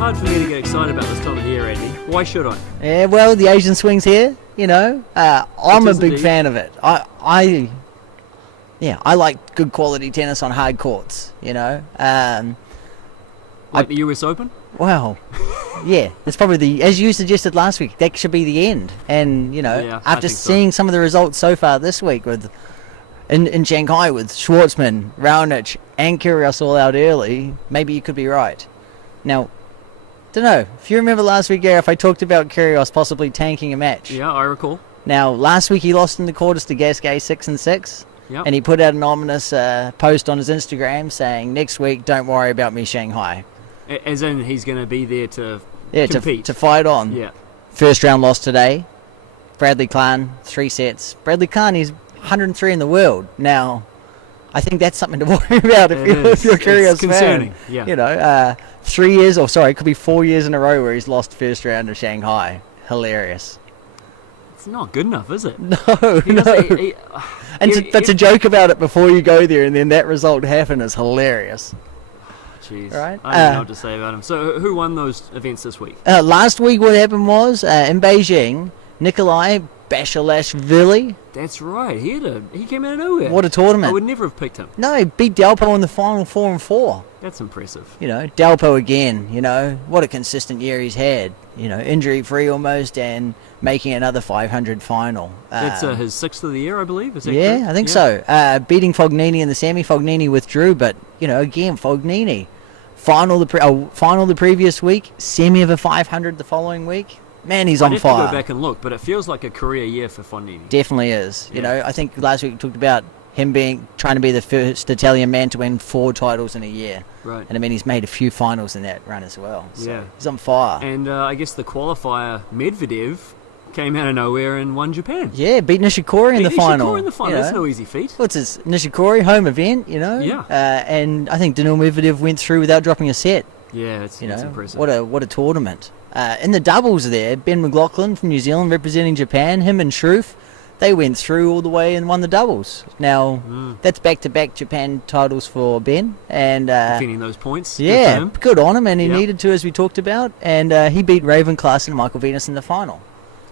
hard for me to get excited about this time of year, Andy. Why should I? Yeah, well, the Asian swing's here, you know. I'm a big fan of it. I like good quality tennis on hard courts, you know. Like the US Open? Well, yeah, it's probably as you suggested last week, that should be the end. And, you know, after seeing some of the results so far this week in Shanghai with Schwartzman, Raonic, and Kyrgios all out early, maybe you could be right. Now, don't know. If you remember last week, Gareth, I talked about Kyrgios possibly tanking a match. Yeah, I recall. Now, last week he lost in the quarters to Gasquet 6-6. Yep. And he put out an ominous post on his Instagram saying, next week, don't worry about me, Shanghai. As in, he's going to be there to compete. To fight on. Yeah. First round loss today. Bradley Kahn, 3 sets. Bradley Kahn, he's 103 in the world. Now, I think that's something to worry about if you're a Kyrgios concerning. fan. Yeah. You know, 3 years, it could be 4 years in a row where he's lost first round to Shanghai. Hilarious. It's not good enough, is it? No. But to joke about it before you go there and then that result happen is hilarious. Jeez. Right? I don't know what to say about him. So who won those events this week? Last week what happened was, in Beijing, Nikolai Basilashvili. That's right. He came out of nowhere. What a tournament. I would never have picked him. No, he beat Dalpo in the final 4-4. That's impressive. You know, Dalpo again, you know, what a consistent year he's had. You know, injury-free almost and making another 500 final. That's his 6th of the year, I believe. Is that yeah, correct? I think so. Beating Fognini in the semi. Fognini withdrew, but, you know, again, Fognini. Final the previous week, semi of a 500 the following week. Man, he's on fire. I'd have to go back and look, but it feels like a career year for Fognini. Definitely is. You know, I think last week we talked about him trying to be the first Italian man to win 4 titles in a year. Right. And I mean, he's made a few finals in that run as well. So yeah. He's on fire. And I guess the qualifier, Medvedev, came out of nowhere and won Japan. Yeah, beat Nishikori in the final. Nishikori in the final. That's no easy feat. What's this? Nishikori, home event, you know? Yeah. And I think Daniil Medvedev went through without dropping a set. Yeah, it's impressive. What a tournament. In the doubles there, Ben McLaughlin from New Zealand representing Japan, him and Shrew, they went through all the way and won the doubles. Now, that's back-to-back Japan titles for Ben. And defending those points. Yeah, good on him, and he needed to, as we talked about. And he beat Ravenclass and Michael Venus in the final.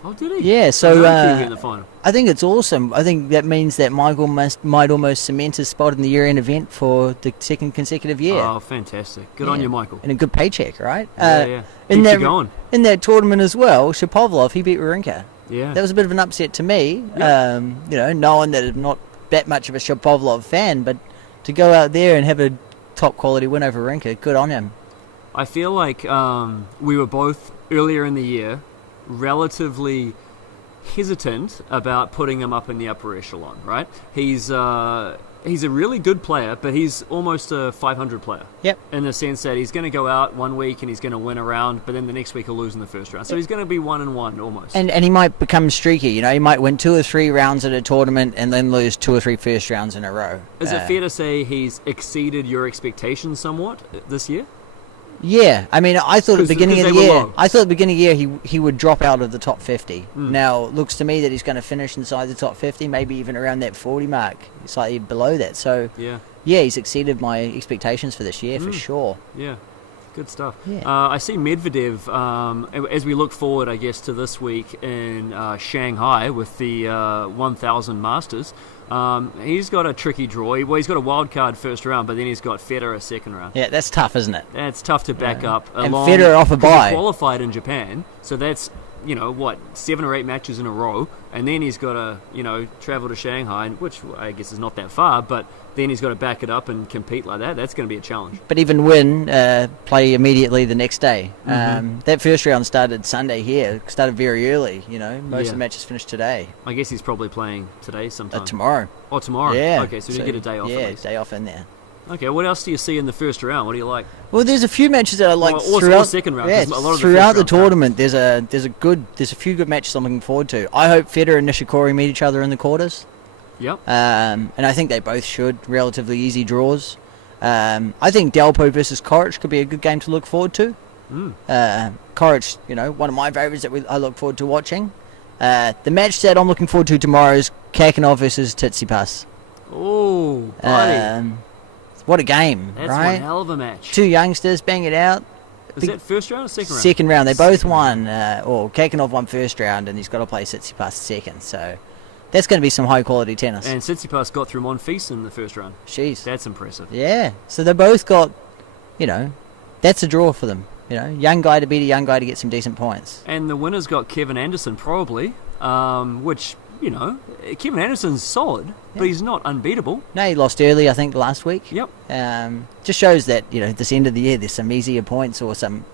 Oh, did he? Yeah, so in the final. I think it's awesome. I think that means that Michael might almost cement his spot in the year-end event for the second consecutive year. Oh, fantastic. Good on you, Michael. And a good paycheck, right? Yeah. Keeps you going. In that tournament as well, Shapovalov, he beat Wawrinka. Yeah. That was a bit of an upset to me, you know, knowing that I'm not that much of a Shapovalov fan, but to go out there and have a top-quality win over Wawrinka, good on him. I feel like we were both, earlier in the year, relatively hesitant about putting him up in the upper echelon, right? He's a really good player, but he's almost a 500 player. Yep. In the sense that he's going to go out one week and he's going to win a round, but then the next week he'll lose in the first round. So he's going to be 1-1 almost. And he might become streaky, you know, he might win 2 or 3 rounds at a tournament and then lose 2 or 3 first rounds in a row. Is it fair to say he's exceeded your expectations somewhat this year? Yeah, I mean, I thought at the beginning of the year, low. he would drop out of the top 50. Now, it looks to me that he's going to finish inside the top 50, maybe even around that 40 mark, slightly below that. So, yeah, he's exceeded my expectations for this year, for sure. Yeah, good stuff. Yeah. I see Medvedev, as we look forward, I guess, to this week in Shanghai with the 1000 Masters. He's got a tricky draw. He's got a wild card first round, but then he's got Federer second round. Yeah, that's tough, isn't it? That's tough to back up. And Federer off a bye. He qualified in Japan, so that's, 7 or 8 matches in a row, and then he's got to, travel to Shanghai, which I guess is not that far, but then he's got to back it up and compete like that. That's going to be a challenge. But even win, play immediately the next day. That first round started Sunday here, started very early, most of the matches finished today. I guess he's probably playing today sometime. Tomorrow. Oh, tomorrow? Yeah. Okay, so you get a day off at least. Yeah, day off in there. Okay, what else do you see in the first round? What do you like? Well, there's a few matches that I like throughout second round. Yeah, a lot of throughout the tournament. There's a few good matches I'm looking forward to. I hope Federer and Nishikori meet each other in the quarters. Yep. And I think they both should. Relatively easy draws. I think Delpo versus Coric could be a good game to look forward to. Coric, one of my favourites that I look forward to watching. The match that I'm looking forward to tomorrow is Kakinov versus Tsitsipas. Oh, buddy. What a game, That's right? one hell of a match. 2 youngsters bang it out. Is that first round or second round? Second round. They both won. Kakanov won first round, and he's got to play Tsitsipas second. So that's going to be some high-quality tennis. And Tsitsipas got through Monfils in the first round. Jeez. That's impressive. Yeah. So they both got, that's a draw for them. Young guy to beat a young guy to get some decent points. And the winner's got Kevin Anderson, probably, which, Kevin Anderson's solid, but he's not unbeatable. No, he lost early, I think, last week. Yep. Just shows that, this end of the year, there's some easier points or some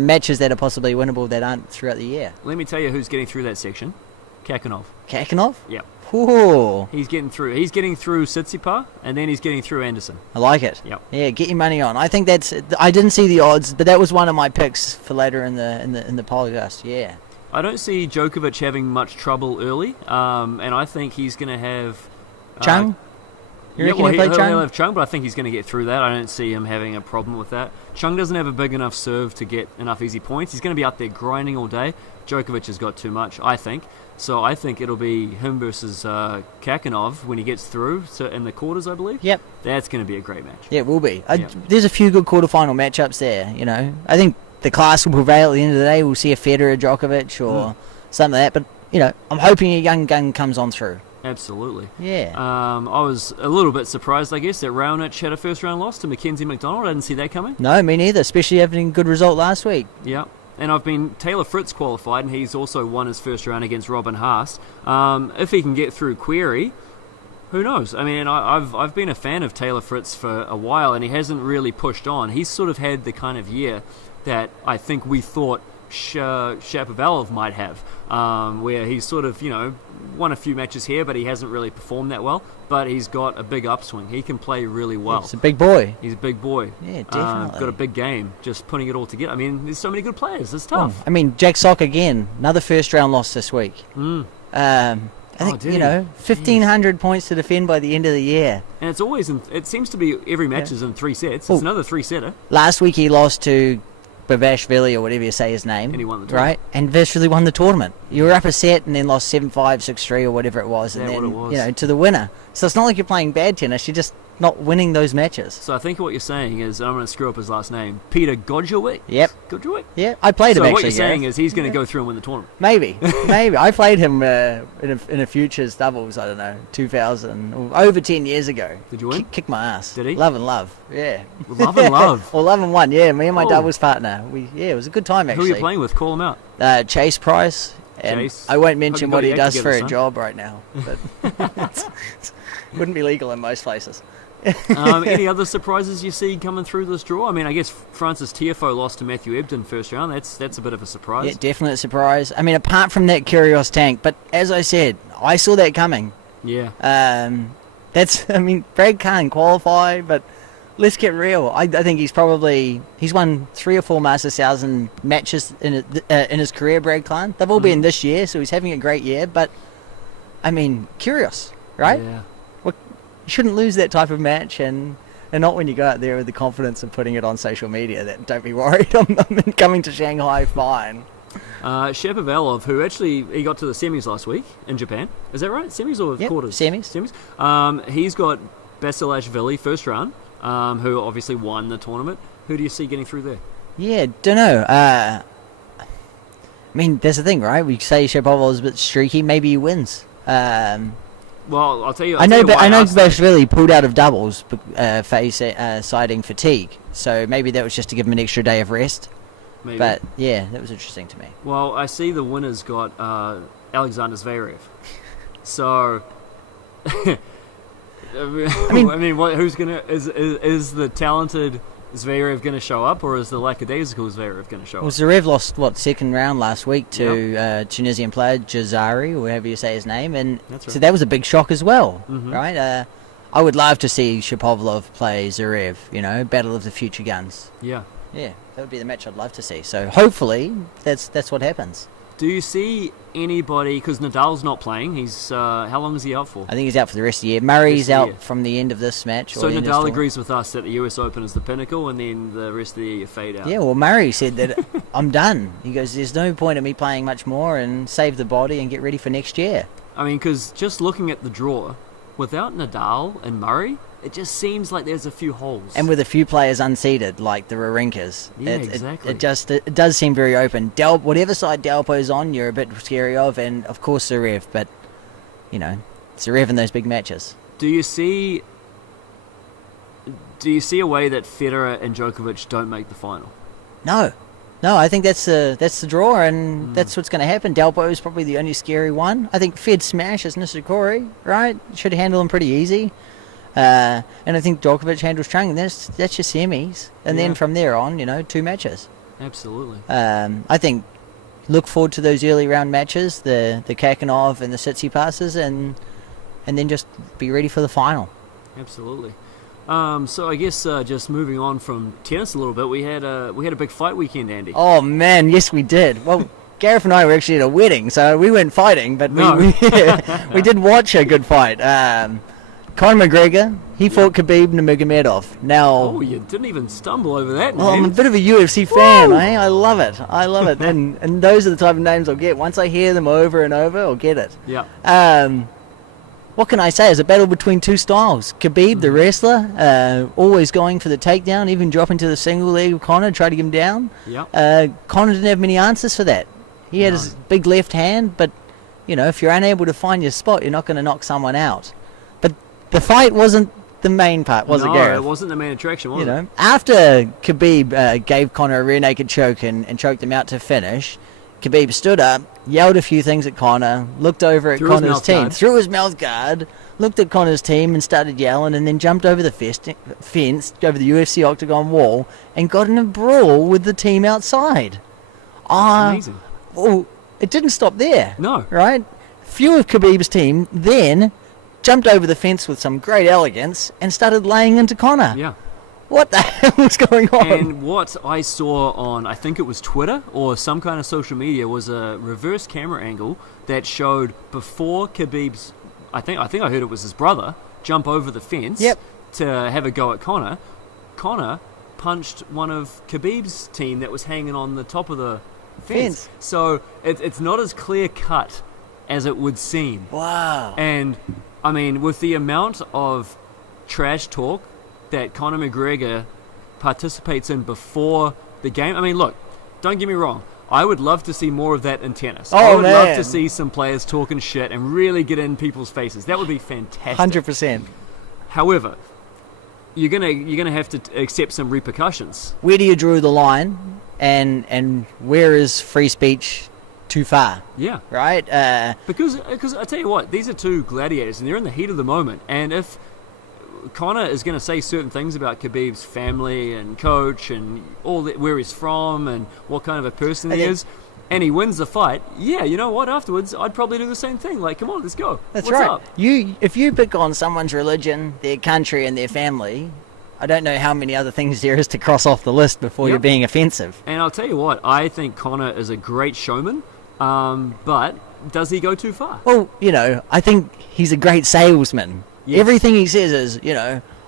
matches that are possibly winnable that aren't throughout the year. Let me tell you who's getting through that section. Kakanov. Kakanov? Yep. Ooh. He's getting through. He's getting through Tsitsipas, and then he's getting through Anderson. I like it. Yep. Yeah, get your money on. I think I didn't see the odds, but that was one of my picks for later in the podcast. Yeah. I don't see Djokovic having much trouble early, and I think he's going to have Chung. You reckon he'll play Chung? He'll have Chung, but I think he's going to get through that. I don't see him having a problem with that. Chung doesn't have a big enough serve to get enough easy points. He's going to be out there grinding all day. Djokovic has got too much, I think. So I think it'll be him versus Kakanov when he gets through in the quarters, I believe. Yep. That's going to be a great match. Yeah, it will be. There's a few good quarterfinal matchups there, I think the class will prevail at the end of the day. We'll see a Federer, Djokovic or something like that. But, I'm hoping a young gun comes on through. Absolutely. Yeah. I was a little bit surprised, I guess, that Raonic had a first-round loss to Mackenzie McDonald. I didn't see that coming. No, me neither, especially having a good result last week. Yeah. And Taylor Fritz qualified, and he's also won his first round against Robin Haas. If he can get through Query, who knows? I mean, I've been a fan of Taylor Fritz for a while, and he hasn't really pushed on. He's sort of had the kind of year that I think we thought Shapovalov might have, where he's sort of, won a few matches here, but he hasn't really performed that well. But he's got a big upswing. He can play really well. He's a big boy. He's a big boy. Yeah, definitely. Got a big game. Just putting it all together. I mean, there's so many good players. It's tough. I mean, Jack Sock again, another first-round loss this week. I think, 1,500 points to defend by the end of the year. And it's always, it seems to be every match is in 3 sets. It's another 3-setter. Last week he lost to Bavashvili or whatever you say his name. And he won the tournament. Right? And Vashvili won the tournament. You were up a set and then lost 7-5, 6-3 or whatever it was. And then, to the winner. So it's not like you're playing bad tennis. You're just not winning those matches. So I think what you're saying is, I'm going to screw up his last name, Peter Godjovic? Yep. Godjovic? Yeah, I played him actually. So what you're saying is he's going to go through and win the tournament? Maybe. I played him in a futures doubles, I don't know, 2000, over 10 years ago. Did you win? Kick my ass. Did he? Love and love, yeah. Love and love? Or love and one, yeah. Me and my doubles partner. It was a good time actually. Who are you playing with? Call him out. Chase Price. And Chase. I won't mention what he does for a son. job right now, but wouldn't be legal in most places. Any other surprises you see coming through this draw? I mean, I guess Francis Tiafoe lost to Matthew Ebden first round. That's a bit of a surprise. Yeah, definite surprise. I mean, apart from that Kyrgios tank, but as I said, I saw that coming. Yeah. Brad can't qualify, but let's get real. I think he's won 3 or 4 Masters 1000 matches in his career, Brad Kahn. They've all been this year, so he's having a great year. But, I mean, Kyrgios, right? Yeah. You shouldn't lose that type of match, and not when you go out there with the confidence of putting it on social media that don't be worried, I'm coming to Shanghai fine. Shapovalov, who actually he got to the semis last week in Japan. Is that right? Semis or quarters? Semis. He's got Basilashvili first round, who obviously won the tournament. Who do you see getting through there? Yeah, don't know. I mean, that's the thing, right? We say Shapovalov's a bit streaky. Maybe he wins. Well, I'll tell you. I know Bashvili pulled out of doubles, citing fatigue. So maybe that was just to give him an extra day of rest. Maybe. But yeah, that was interesting to me. Well, I see the winners got Alexander Zverev. So, who's gonna is the talented Zverev going to show up, or is the lackadaisical Zverev going to show up? Well, Zverev lost, second round last week to Tunisian player Jazari, or whatever you say his name, and so that was a big shock as well, right? I would love to see Shapovalov play Zverev, battle of the future guns. Yeah, that would be the match I'd love to see. So hopefully that's what happens. Do you see anybody, because Nadal's not playing, he's how long is he out for? I think he's out for the rest of the year. Murray's out from the end of this match. So Nadal agrees with us that the US Open is the pinnacle, and then the rest of the year you fade out. Yeah, well, Murray said that I'm done. He goes, there's no point in me playing much more, and save the body and get ready for next year. I mean, because just looking at the draw, without Nadal and Murray, it just seems like there's a few holes. And with a few players unseeded, like the Wawrinkas. Exactly. It does seem very open. Whatever side Delpo's on, you're a bit scary of, and of course Zverev, but, Zverev in those big matches. Do you see a way that Federer and Djokovic don't make the final? No, I think that's the draw, and that's what's going to happen. Delpo is probably the only scary one. I think Fed smashes Nishikori, right? Should handle him pretty easy. And I think Djokovic handles Chung, and that's your semis. And then from there on, 2 matches. Absolutely. I think look forward to those early round matches, the Kakanov and the Tsitsipas, and then just be ready for the final. Absolutely. So I guess just moving on from tennis a little bit, we had a big fight weekend, Andy. Oh man, yes we did. Well, Gareth and I were actually at a wedding, so we weren't fighting, but we did watch a good fight. Connor MacGregor, he fought Khabib Nurmagodemov. Now, you didn't even stumble over that name. Well, I'm a bit of a UFC fan, eh? I love it. and those are the type of names I'll get. Once I hear them over and over, I'll get it. Yeah. What can I say? It's a battle between two styles. Khabib, the wrestler, always going for the takedown, even dropping to the single leg of Connor, try to get him down. Yeah. Connor didn't have many answers for that. He had his big left hand, but, if you're unable to find your spot, you're not going to knock someone out. But the fight wasn't the main part, was it, Gareth? No, it wasn't the main attraction, was it? After Khabib gave Connor a rear naked choke and choked him out to finish, Khabib stood up, yelled a few things at Connor, looked over at Connor's team, threw his mouth guard, looked at Connor's team and started yelling, and then jumped over the fence, over the UFC octagon wall, and got in a brawl with the team outside. Amazing. Well, it didn't stop there. No. Right? Few of Khabib's team then jumped over the fence with some great elegance and started laying into Connor. Yeah. What the hell was going on? And what I saw on, I think it was Twitter or some kind of social media, was a reverse camera angle that showed before Khabib's, I think I heard it was his brother, jump over the fence to have a go at Connor. Connor punched one of Khabib's team that was hanging on the top of the fence. So it's not as clear cut as it would seem. Wow. And I mean, with the amount of trash talk that Conor McGregor participates in before the game. I mean, look, don't get me wrong. I would love to see more of that in tennis. I would love to see some players talking shit and really get in people's faces. That would be fantastic. 100%. However, you're gonna have to accept some repercussions. Where do you draw the line, and where is free speech too far? Yeah. Right? Because I tell you what, these are two gladiators and they're in the heat of the moment. And if Connor is going to say certain things about Khabib's family and coach and all that, where he's from and what kind of a person he is, and he wins the fight, you know what, afterwards I'd probably do the same thing. Like, come on, let's go. That's What's right. up? If you pick on someone's religion, their country and their family, I don't know how many other things there is to cross off the list before you're being offensive. And I'll tell you what, I think Connor is a great showman, but does he go too far? Well, I think he's a great salesman. Yes. Everything he says is,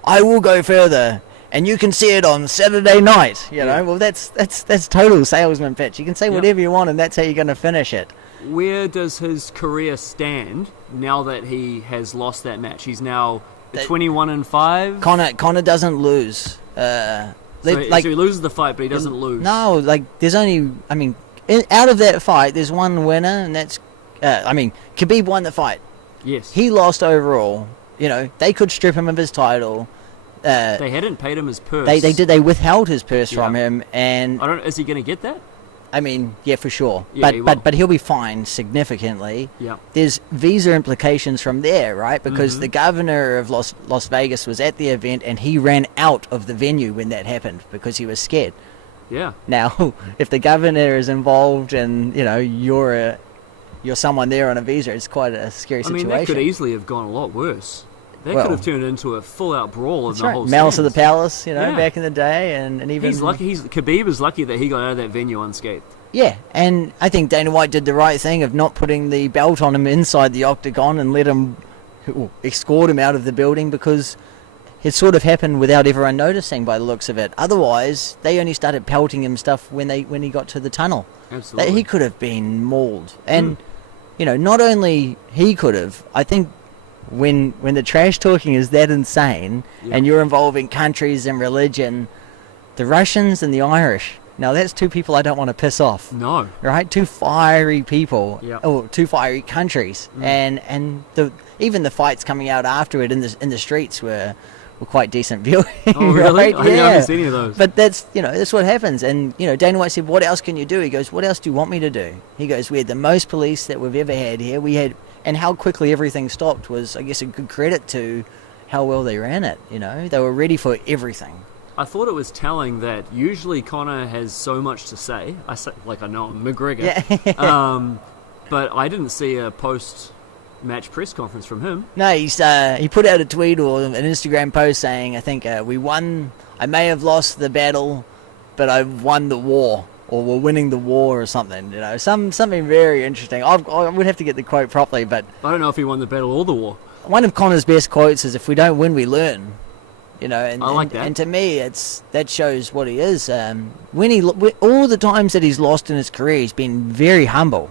I will go further, and you can see it on Saturday night. Well, that's total salesman pitch. You can say whatever you want, and that's how you're going to finish it. Where does his career stand now that he has lost that match? He's now 21-5. Connor doesn't lose. So he loses the fight, but he doesn't lose. No, there's only, out of that fight, there's one winner, and that's, Khabib won the fight. Yes. He lost overall. They could strip him of his title. They hadn't paid him his purse. They did. They withheld his purse from him, and is he going to get that? Yeah, for sure. Yeah, but he'll be fined significantly. Yeah. There's visa implications from there, right? Because the governor of Las Vegas was at the event, and he ran out of the venue when that happened because he was scared. Yeah. Now, if the governor is involved, and you're someone there on a visa, it's quite a scary situation. That could easily have gone a lot worse. That could have turned into a full-out brawl in the whole Malice of the Palace, back in the day, and even... He's lucky. Khabib is lucky that he got out of that venue unscathed. Yeah, and I think Dana White did the right thing of not putting the belt on him inside the octagon and let him escort him out of the building, because it sort of happened without everyone noticing by the looks of it. Otherwise, they only started pelting him stuff when he got to the tunnel. Absolutely. He could have been mauled. And... not only he could have, I think when the trash talking is that insane, and you're involving countries and religion, the Russians and the Irish. Now that's two people I don't want to piss off. No. Right? Two fiery people. Yeah. Or two fiery countries. And even the fights coming out after it in the streets were quite decent viewing. Oh, really? Right? I haven't seen any of those. But that's what happens. And, Dana White said, what else can you do? He goes, what else do you want me to do? He goes, we had the most police that we've ever had here. And how quickly everything stopped was, I guess, a good credit to how well they ran it. They were ready for everything. I thought it was telling that usually Connor has so much to say. I know I'm McGregor. Yeah. But I didn't see a post-match press conference from him. No, he put out a tweet or an Instagram post saying, I think, we won, I may have lost the battle, but I've won the war, or we're winning the war or something, something very interesting. I would have to get the quote properly, but... I don't know if he won the battle or the war. One of Connor's best quotes is, if we don't win, we learn. And, I like that. And to me, that shows what he is. All the times that he's lost in his career, he's been very humble.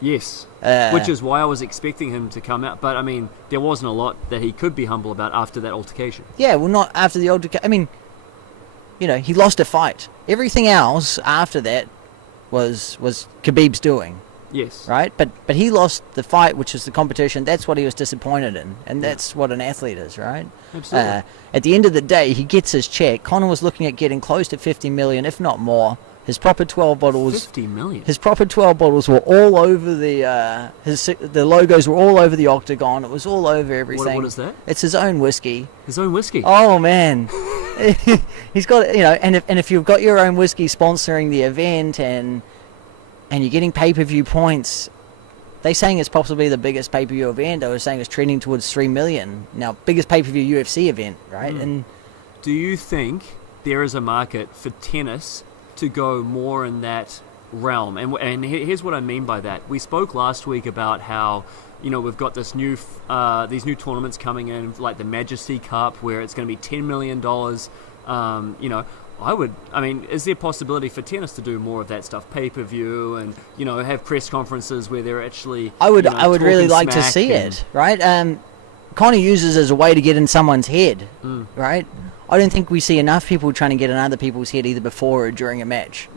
Yes, which is why I was expecting him to come out. But, there wasn't a lot that he could be humble about after that altercation. Yeah, well, not after the altercation. He lost a fight. Everything else after that was Khabib's doing. Yes. Right? But he lost the fight, which is the competition. That's what he was disappointed in. And that's what an athlete is, right? Absolutely. At the end of the day, he gets his check. Connor was looking at getting close to 50 million, if not more. His proper 12 bottles... 50 million? His proper 12 bottles were all over the logos were all over the octagon. It was all over everything. What is that? It's his own whiskey. His own whiskey? Oh, man. He's got, and if you've got your own whiskey sponsoring the event and you're getting pay-per-view points, they're saying it's possibly the biggest pay-per-view event. They were saying it's trending towards 3 million. Now, biggest pay-per-view UFC event, right? And do you think there is a market for tennis to go more in that realm? And here's what I mean by that. We spoke last week about how, we've got this these new tournaments coming in, like the Majesty Cup, where it's going to be $10 million. Is there a possibility for tennis to do more of that stuff, pay-per-view, and have press conferences where they're actually? I would really like to see it, right? Connor uses as a way to get in someone's head, right? I don't think we see enough people trying to get in other people's head either before or during a match,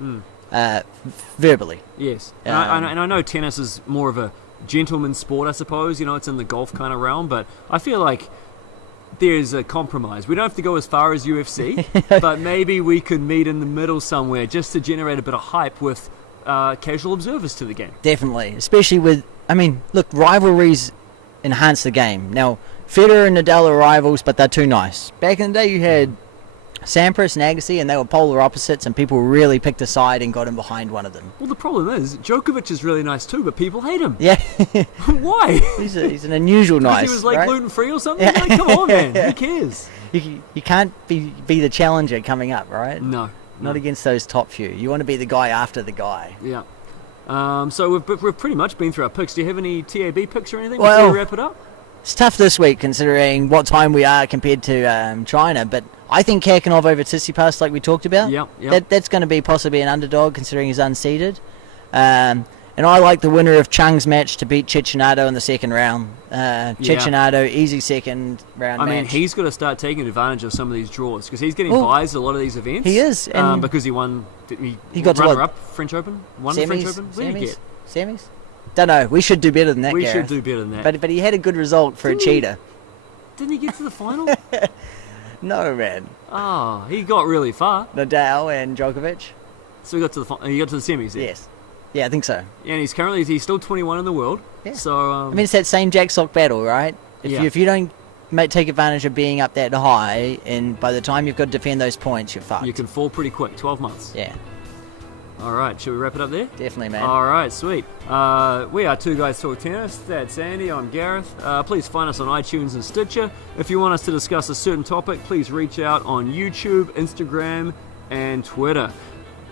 verbally. Yes, and I know tennis is more of a gentleman's sport, I suppose. It's in the golf kind of realm, but I feel like there's a compromise. We don't have to go as far as UFC, but maybe we could meet in the middle somewhere just to generate a bit of hype with casual observers to the game. Definitely, especially with, look, rivalries enhance the game. Now, Federer and Nadal are rivals, but they're too nice. Back in the day, you had Sampras and Agassi, and they were polar opposites, and people really picked a side and got in behind one of them. Well, the problem is, Djokovic is really nice too, but people hate him. Yeah. Why? He's an unusual nice. Because he was like right? gluten-free or something? Yeah. Come on, man. Who cares? You can't be the challenger coming up, right? No. Not against those top few. You want to be the guy after the guy. Yeah. So we've pretty much been through our picks. Do you have any TAB picks or anything before we wrap it up? It's tough this week considering what time we are compared to China, but I think Kakanov over Tsitsipas, like we talked about, that's going to be possibly an underdog considering he's unseeded. And I like the winner of Chung's match to beat Cecchinato in the second round. Cecchinato, easy second round match. He's got to start taking advantage of some of these draws because he's getting buys at a lot of these events. He is. Because he won, he got runner-up French Open? Won the French Open? What did he get? Semis? Don't know. We should do better than that, We Gareth. should do better than that. But he had a good result for a cheater. Didn't he get to the final? No, man. Oh, he got really far. Nadal and Djokovic. So he got to the semis. Yes. Yeah, I think so. Yeah, and he's still 21 in the world. Yeah. So it's that same Jack Sock battle, right? If you don't take advantage of being up that high, and by the time you've got to defend those points, you're fucked. You can fall pretty quick. 12 months. Yeah. All right, should we wrap it up there? Definitely, man. All right, sweet. We are Two Guys Talk Tennis. That's Andy. I'm Gareth. Please find us on iTunes and Stitcher. If you want us to discuss a certain topic, please reach out on YouTube, Instagram, and Twitter.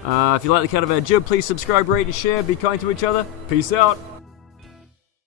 If you like the cut of our jib, please subscribe, rate, and share. Be kind to each other. Peace out.